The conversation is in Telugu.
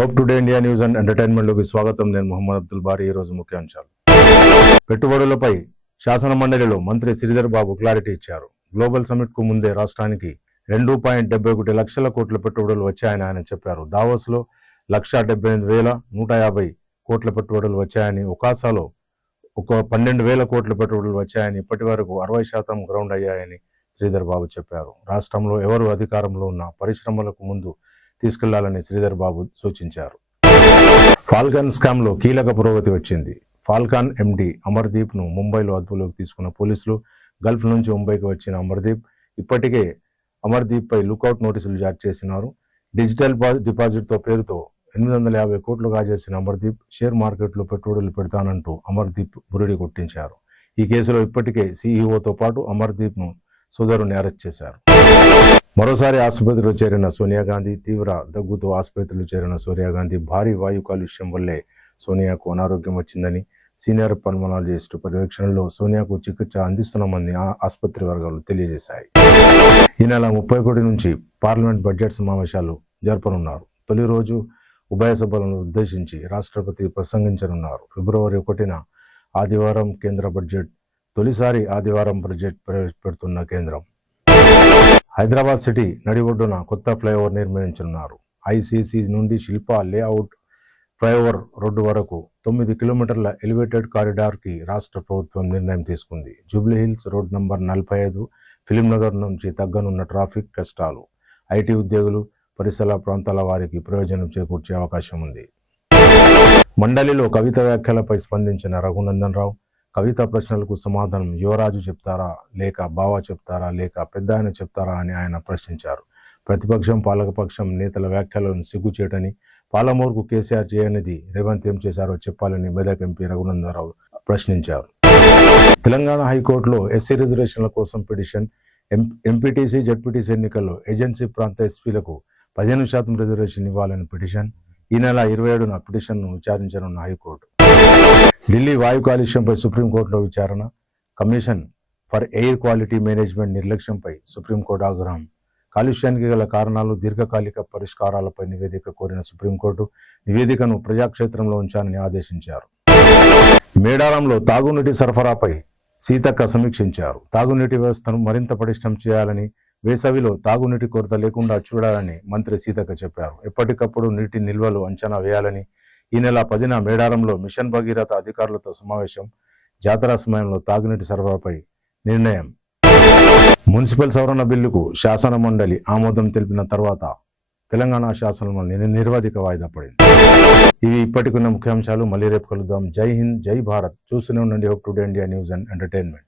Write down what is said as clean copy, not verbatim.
Hope today India news and entertainment లోకి స్వాగతం. నేను మొహమ్మద్ అబ్దుల్ బారీ. ఈ రోజు ముఖ్యాంశాలు. పెట్టుబడులపై శాసన మండలిలో మంత్రి శ్రీధర్ బాబు క్లారిటీ ఇచ్చారు. గ్లోబల్ సమిట్ కు ముందే రాష్ట్రానికి 2.71 లక్షల కోట్ల పెట్టుబడులు వచ్చాయని ఆయన చెప్పారు. దావోస్ లో 1,78,150 కోట్ల పెట్టుబడులు వచ్చాయని, ఒకాసాలో 12,000 కోట్ల పెట్టుబడులు వచ్చాయని, ఇప్పటి వరకు 60% గ్రౌండ్ అయ్యాయని శ్రీధర్ బాబు చెప్పారు. రాష్ట్రంలో ఎవరు అధికారంలో ఉన్న పరిశ్రమలకు ముందు తీసుకెళ్లాలని శ్రీధర్ బాబు సూచించారు. ఫాల్కాన్ స్కామ్ లో కీలక పురోగతి వచ్చింది. ఫాల్కాన్ ఎండి అమర్దీప్ ను ముంబైలో అదుపులోకి తీసుకున్న పోలీసులు గల్ఫ్ నుంచి ముంబైకి వచ్చిన అమర్దీప్ ఇప్పటికే అమర్దీప్ పై లుకౌట్ నోటీసులు జారీ చేసినారు. డిజిటల్ డిపాజిట్ తో పేరుతో 850 కోట్లు కాజేసిన అమర్దీప్ షేర్ మార్కెట్లో పెట్టుబడులు పెడతానంటూ అమర్దీప్ బురిడి కొట్టించారు. ఈ కేసులో ఇప్పటికే సీఈఓతో పాటు అమర్దీప్ ను సోదరుని అరెస్ట్ చేశారు. మరోసారి ఆసుపత్రిలో చేరిన సోనియా గాంధీ. తీవ్ర దగ్గుతో ఆసుపత్రిలో చేరిన సోనియా గాంధీ భారీ వాయు కాలుష్యం వల్లే సోనియాకు అనారోగ్యం వచ్చిందని సీనియర్ పల్మనాలజిస్టు పర్యవేక్షణలో సోనియాకు చికిత్స అందిస్తున్నామని ఆసుపత్రి వర్గాలు తెలియజేశాయి. ఈ నెల 31 నుంచి పార్లమెంట్ బడ్జెట్ సమావేశాలు జరపనున్నారు. తొలి రోజు ఉభయ సభలను ఉద్దేశించి రాష్ట్రపతి ప్రసంగించనున్నారు. ఫిబ్రవరి 1న ఆదివారం కేంద్ర బడ్జెట్. తొలిసారి ఆదివారం బడ్జెట్ ప్రవేశపెడుతున్న కేంద్రం. హైదరాబాద్ సిటీ నడి ఒడ్డున కొత్త ఫ్లైఓవర్ నిర్మించనున్నారు. ఐసీసీ నుండి శిల్పా లేఅవుట్ ఫ్లైఓవర్ రోడ్డు వరకు 9 కిలోమీటర్ల ఎలివేటెడ్ కారిడార్ కి రాష్ట్ర ప్రభుత్వం నిర్ణయం తీసుకుంది. జూబ్లీహిల్స్ రోడ్ నంబర్ 45 ఫిలింనగర్ నుంచి తగ్గనున్న ట్రాఫిక్ కష్టాలు ఐటీ ఉద్యోగులు, పరిసర ప్రాంతాల వారికి ప్రయోజనం చేకూర్చే అవకాశం ఉంది. మండలిలో కవిత వ్యాఖ్యలపై స్పందించిన రఘునందన్ రావు, కవిత ప్రశ్నలకు సమాధానం యువరాజు చెప్తారా లేక బావా చెప్తారా లేక పెద్ద ఆయన చెప్తారా అని ఆయన ప్రశ్నించారు. ప్రతిపక్షం పాలకపక్షం నేతల వ్యాఖ్యలను సిగ్గుచేటని, పాలమూరుకు కేసీఆర్ చేయనిది రేవంత్ ఏం చేశారో చెప్పాలని మెదక్ ఎంపీ రఘునందన్ రావు ప్రశ్నించారు. తెలంగాణ హైకోర్టులో ఎస్సీ రిజర్వేషన్ల కోసం పిటిషన్. ఎంపీటీసీ జడ్పీటీసీ ఎన్నికల్లో ఏజెన్సీ ప్రాంత ఎస్పీలకు 15% రిజర్వేషన్ ఇవ్వాలని పిటిషన్. ఈ నెల 27న పిటిషన్ను విచారించనున్న హైకోర్టు. ఢిల్లీ వాయు కాలుష్యంపై సుప్రీంకోర్టులో విచారణ. Commission for air quality management నిర్లక్ష్యంపై సుప్రీంకోర్టు ఆగ్రహం. కాలుష్యానికి గల కారణాలు, దీర్ఘకాలిక పరిష్కారాలపై నివేదిక కోరిన సుప్రీంకోర్టు నివేదికను ప్రజాక్షేత్రంలో ఉంచాలని ఆదేశించారు. మేడారంలో తాగునీటి సరఫరాపై సీతక్క సమీక్షించారు. తాగునీటి వ్యవస్థను మరింత పటిష్టం చేయాలని, వేసవిలో తాగునీటి కొరత లేకుండా చూడాలని మంత్రి సీతక్క చెప్పారు. ఎప్పటికప్పుడు నీటి నిల్వలు అంచనా వేయాలని. ఈ నెల 10న మేడారంలో మిషన్ భగీరథ అధికారులతో సమావేశం. జాతర సమయంలో తాగునీటి సరఫరాపై నిర్ణయం. మున్సిపల్ సవరణ బిల్లుకు శాసన మండలి ఆమోదం తెలిపిన తర్వాత తెలంగాణ శాసన మండలి నిర్వాధిక వాయిదా పడింది. ఇవి ఇప్పటికున్న ముఖ్యాంశాలు. మళ్ళీ రేపు కలుద్దాం. జై హింద్, జై భారత్. చూస్తూనే ఉండండి hope today India news and entertainment.